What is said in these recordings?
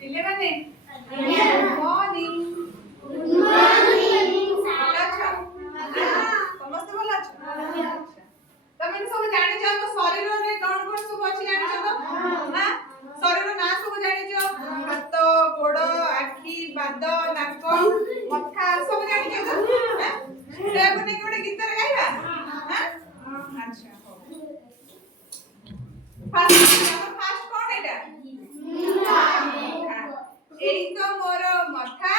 दिले माने good morning ଭଲ ଅଛ ସମସ୍ତେ ଭଲ ଅଛ ତମେ ସବୁ ଜାଣିଛ ଆମ ଶରୀରରେ କଣ କଣ ସବୁ ଅଛି ଜାଣିଛ ତ ନା ଶରୀର ନା ସବୁ ଜାଣିଛ ହାତ ଗୋଡ଼ ଆଖି ପାଦ ନାକ ମଥା ସବୁ ଜାଣିଛ ତ ସେକୁ ନେଇକି ଗୋଟେ ଗୀତରେ ଗାଇବା ଆଚ୍ଛା ଫାଷ୍ଟ କଣ ଏଟା ଏଇ ତ ମୋର ମଥା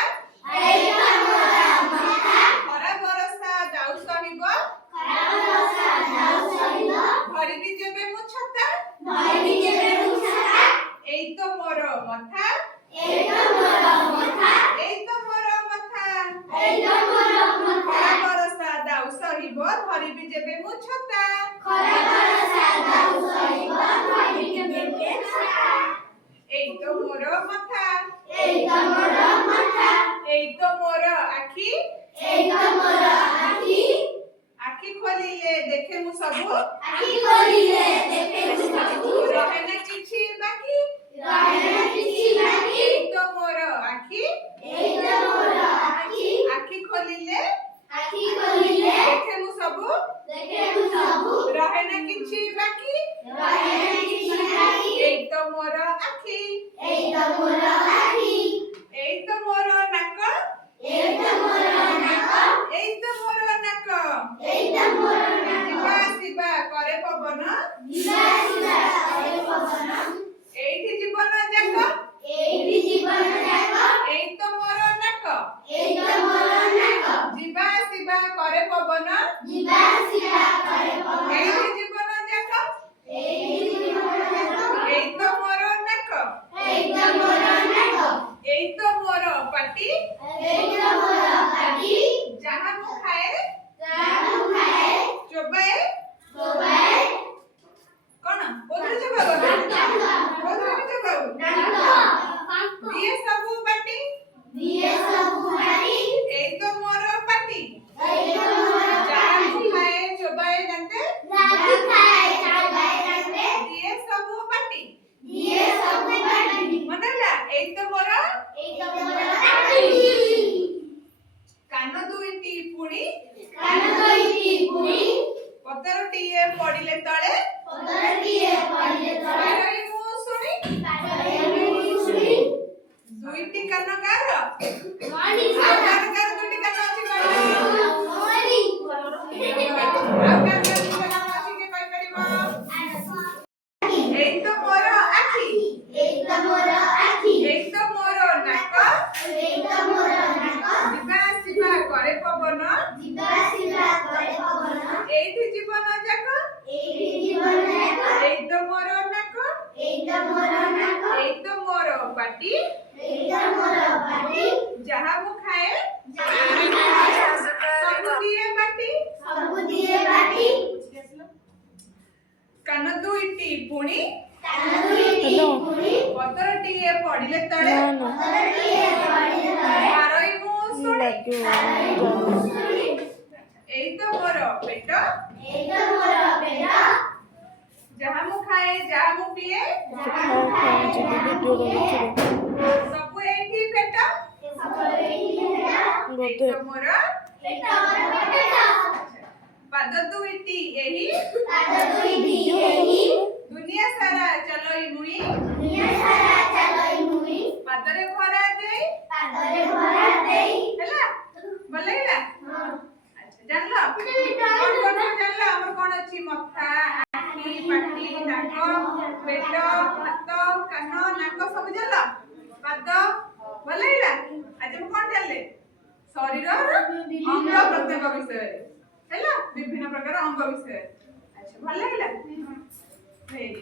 ଖରା ବରଷା ଦାଉ ସହିବ ଧରିବି ଯେବେ ମୁଁ ଛତା ଏଇ ତ ମୋର ମଥା ଏଇ ତ ମୋର ମଥା ଖରା ବରଷା ଦାଉ ସହିବ ଧରିବି ଯେବେ ମୁଁ ଛତା ଏଇ ତ ମୋର ମଥା ଏଇ ତ ମୋର ଆଖି ଆଖି ଖୋଲିଲେ ଦେଖେ ମୁଁ ସବୁ ରହେ ନା କିଛି ବାକି ଏଇ ତ ମୋର ଆଖି ଆଖି ଖୋଲିଲେ ଦେଖେ ମୁଁ ସବୁ ରହେ ନା କିଛି ବାକି ଏଇ ତ ମୋର ଆଖି ଏଇ ତ ମୋର ନାକ ଏଇ ତ ମୋର ନାକ ଯିବା ଆସିବା କରେ ପବନ ଏଇଠି ଜୀବନ ଯାକ ଏଇ ତ ମୋର ନାକ ଯିବା ଆସିବା କରେ ପବନ ଏଇଠି ଜୀବନ ଯାକ ଏଇ ତ ମୋର ନାକ ଏଇ ତ ମୋର ପାଟି ଯାହା ମୁଁ ଖାଏ ଚୋବାଏ କଣ କୋଉଥିରେ ଚୋବାଉ ଦିଏ ସବୁ ବାଟି ଏଇ ତ ମୋର ପାଟି ଯାହା ମୁଁ ଖାଏ ଚୋବାଏ ଦାନ୍ତେ ଦିଏ ସବୁ ବାଟି ମନେ ହେଲା ଏଇ ତ ମୋର କାନ ଦୁଇଟି ପୁଣି ପତରଟିଏ ପଡ଼ିଲେ ତଳେ ପାରଇ ମୁଁ ଶୁଣି ଦୁଇଟି କାନ କାର ଆଉ କାର ଦୁଇଟି କାନ ଅଛି କହିପାରିବ ଆଉ କାର ଦୁଇଟି କାନ ଅଛି କି କହିପାରିବ ଏଇ ତ ମୋର ଆଖି ଏଇ ତ ମୋର ନାକ ଯିବା ଆସିବା କରେ ପବନ ଏଇଠି ଜୀବନ ଯାକ ଏଇ ତ ମୋର ନାକ ଏଇ ତ ମୋର ପାଟି ଯାହା ମୁଁ ଖାଏ ସବୁ ଦିଏ ବାଟି କାନ ଦୁଇଟି ପୁଣି ପତରଟିଏ ପଡ଼ିଲେ ତଳେ ପାରଇ ମୁଁ ଶୁଣି ଏଇ ତ ମୋର ପେଟ ଯାହା ମୁଁ ଖାଏ ଯାହା ମୁଁ ପିଏ ସବୁ ଏଇଠି ପେଟ ଏଇ ତ ମୋର ପାଦ ଦୁଇଟି ଏହି ଦୁନିଆ ସାରା ଚଲଇ ମୁଇ ପାଦରେ ଭରା ଦେଇ ହେଲା ଭଲ ଲାଗିଲା ଆଚ୍ଛା ଜାଣିଲ ଜାଣିଲ ଆମର କଣ ଅଛି ମଥା ଆଖି ପାଟି ନାକ ପେଟ ହାତ କାନ ନାକ ସବୁ ଜାଣିଲ ପାଦ ଭଲ ଲାଗିଲା ଆଜି ମୁଁ କଣ ଜାଣିଲେ ଶରୀରର ଅଙ୍ଗ ପ୍ରତ୍ୟଙ୍ଗ ବିଷୟରେ ହେଲା ବିଭିନ୍ନ ପ୍ରକାର ଅଙ୍ଗ ବିଷୟରେ ଆଚ୍ଛା ଭଲ ଲାଗିଲା ଭେରି